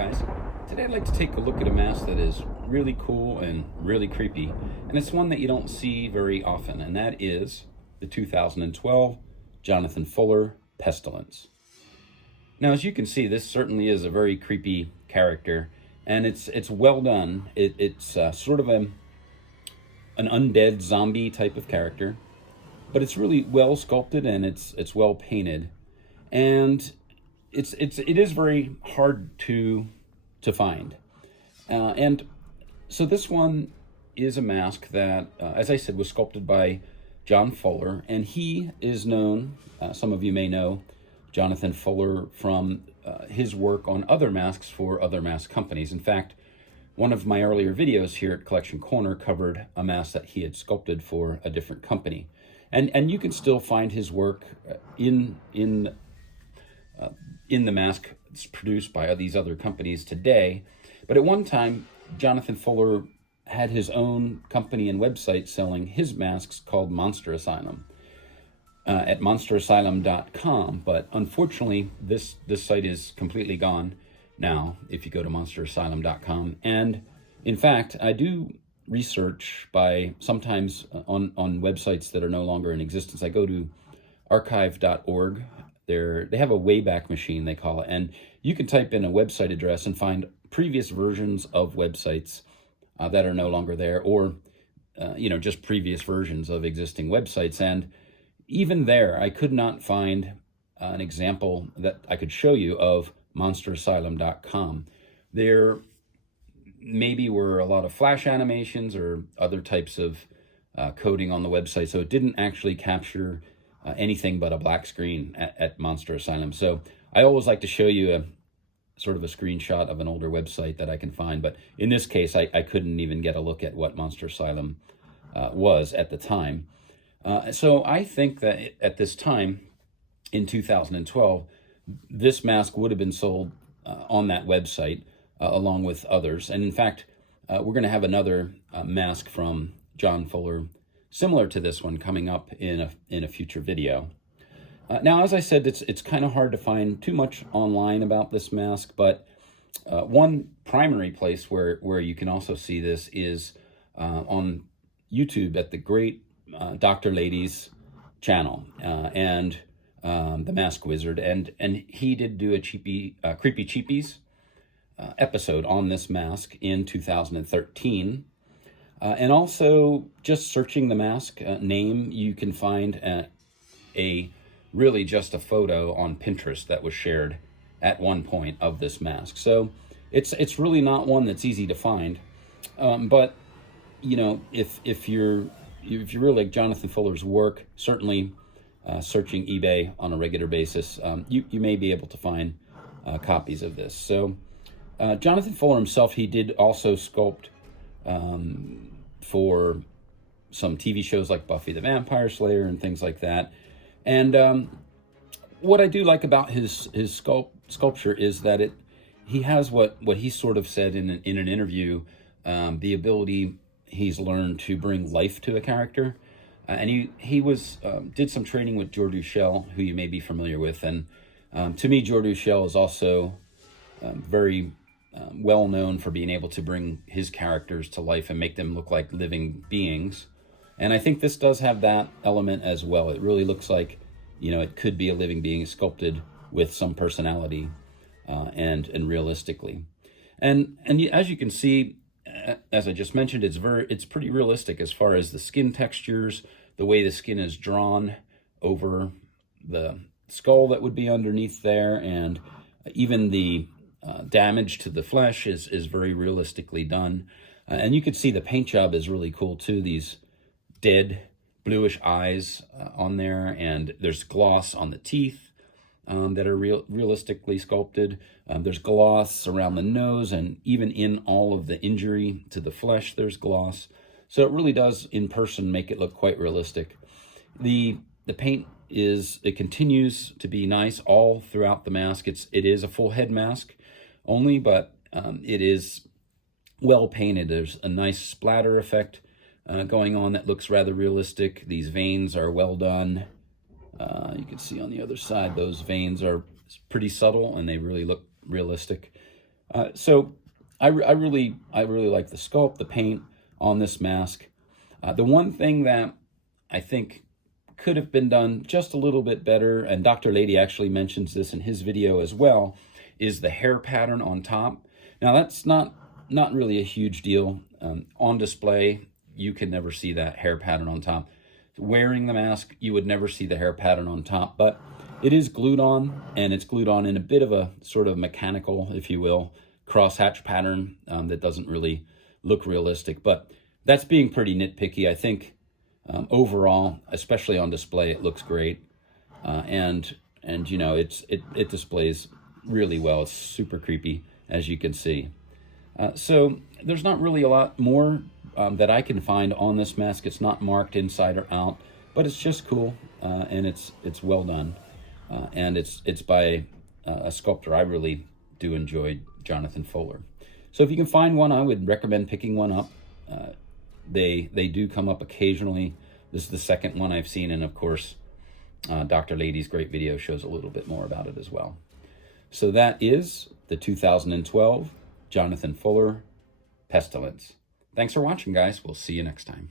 guys, today I'd like to take a look at a mask that is really cool and really creepy, and it's one that you don't see very often, and that is the 2012 Jonathan Fuller Pestilence. Now, as you can see, this certainly is a very creepy character, and it's well done. It's sort of an undead zombie type of character, but it's really well sculpted and it's well painted, and it is very hard to find, and so this one is a mask that, as I said, was sculpted by John Fuller, and he is known. Some of you may know Jonathan Fuller from his work on other masks for other mask companies. In fact, one of my earlier videos here at Collection Corner covered a mask that he had sculpted for a different company, and you can still find his work in the mask produced by these other companies today. But at one time, Jonathan Fuller had his own company and website selling his masks called Monster Asylum at monsterasylum.com. But unfortunately, this site is completely gone now if you go to monsterasylum.com. And in fact, I do research by sometimes on websites that are no longer in existence. I go to archive.org. They have a Wayback Machine, they call it, and you can type in a website address and find previous versions of websites that are no longer there, or just previous versions of existing websites. And even there, I could not find an example that I could show you of monsterasylum.com. There maybe were a lot of flash animations or other types of coding on the website, so it didn't actually capture anything but a black screen at Monster Asylum. So I always like to show you a sort of a screenshot of an older website that I can find, but in this case I couldn't even get a look at what Monster Asylum was at the time. So I think that at this time in 2012, this mask would have been sold on that website along with others. And in fact, we're going to have another mask from John Fuller similar to this one coming up in a future video. Now, as I said, it's kind of hard to find too much online about this mask, but one primary place where you can also see this is on YouTube at the great Dr. Lady's channel, and the Mask Wizard, and he did do a Creepy Cheapies episode on this mask in 2013. And also, just searching the mask name, you can find just a photo on Pinterest that was shared at one point of this mask. So it's really not one that's easy to find. But if you really like Jonathan Fuller's work, certainly searching eBay on a regular basis, you may be able to find copies of this. So Jonathan Fuller himself, he did also sculpt for some TV shows like Buffy the Vampire Slayer and things like that. And what I do like about his sculpture is that he has what he sort of said in an interview, the ability he's learned to bring life to a character. And he did some training with Jordu Shell, who you may be familiar with. And to me, Jordu Shell is also very well known for being able to bring his characters to life and make them look like living beings. And I think this does have that element as well. It really looks like, it could be a living being sculpted with some personality and realistically. And as you can see, as I just mentioned, it's pretty realistic as far as the skin textures, the way the skin is drawn over the skull that would be underneath there, and even the damage to the flesh is very realistically done. And you can see the paint job is really cool too. These dead bluish eyes on there, and there's gloss on the teeth that are realistically sculpted. There's gloss around the nose, and even in all of the injury to the flesh, there's gloss. So it really does, in person, make it look quite realistic. The paint it continues to be nice all throughout the mask. It is a full head mask only, but it is well painted. There's a nice splatter effect going on that looks rather realistic. These veins are well done. You can see on the other side, those veins are pretty subtle and they really look realistic. So I really like the sculpt, the paint on this mask. The one thing that I think could have been done just a little bit better, and Dr. Lady actually mentions this in his video as well, is the hair pattern on top. Now that's not really a huge deal. On display, you can never see that hair pattern on top. Wearing the mask, you would never see the hair pattern on top, but it is glued on, and it's glued on in a bit of a sort of mechanical, if you will, crosshatch pattern that doesn't really look realistic. But that's being pretty nitpicky. I think overall, especially on display, it looks great, and you know, it displays really well. It's super creepy, as you can see. So there's not really a lot more that I can find on this mask. It's not marked inside or out, but it's just cool, and it's well done, and it's by a sculptor I really do enjoy, Jonathan Fuller. So if you can find one, I would recommend picking one up. They do come up occasionally. This is the second one I've seen, and of course, Dr. Lady's great video shows a little bit more about it as well. So that is the 2012 Jonathan Fuller Pestilence. Thanks for watching, guys. We'll see you next time.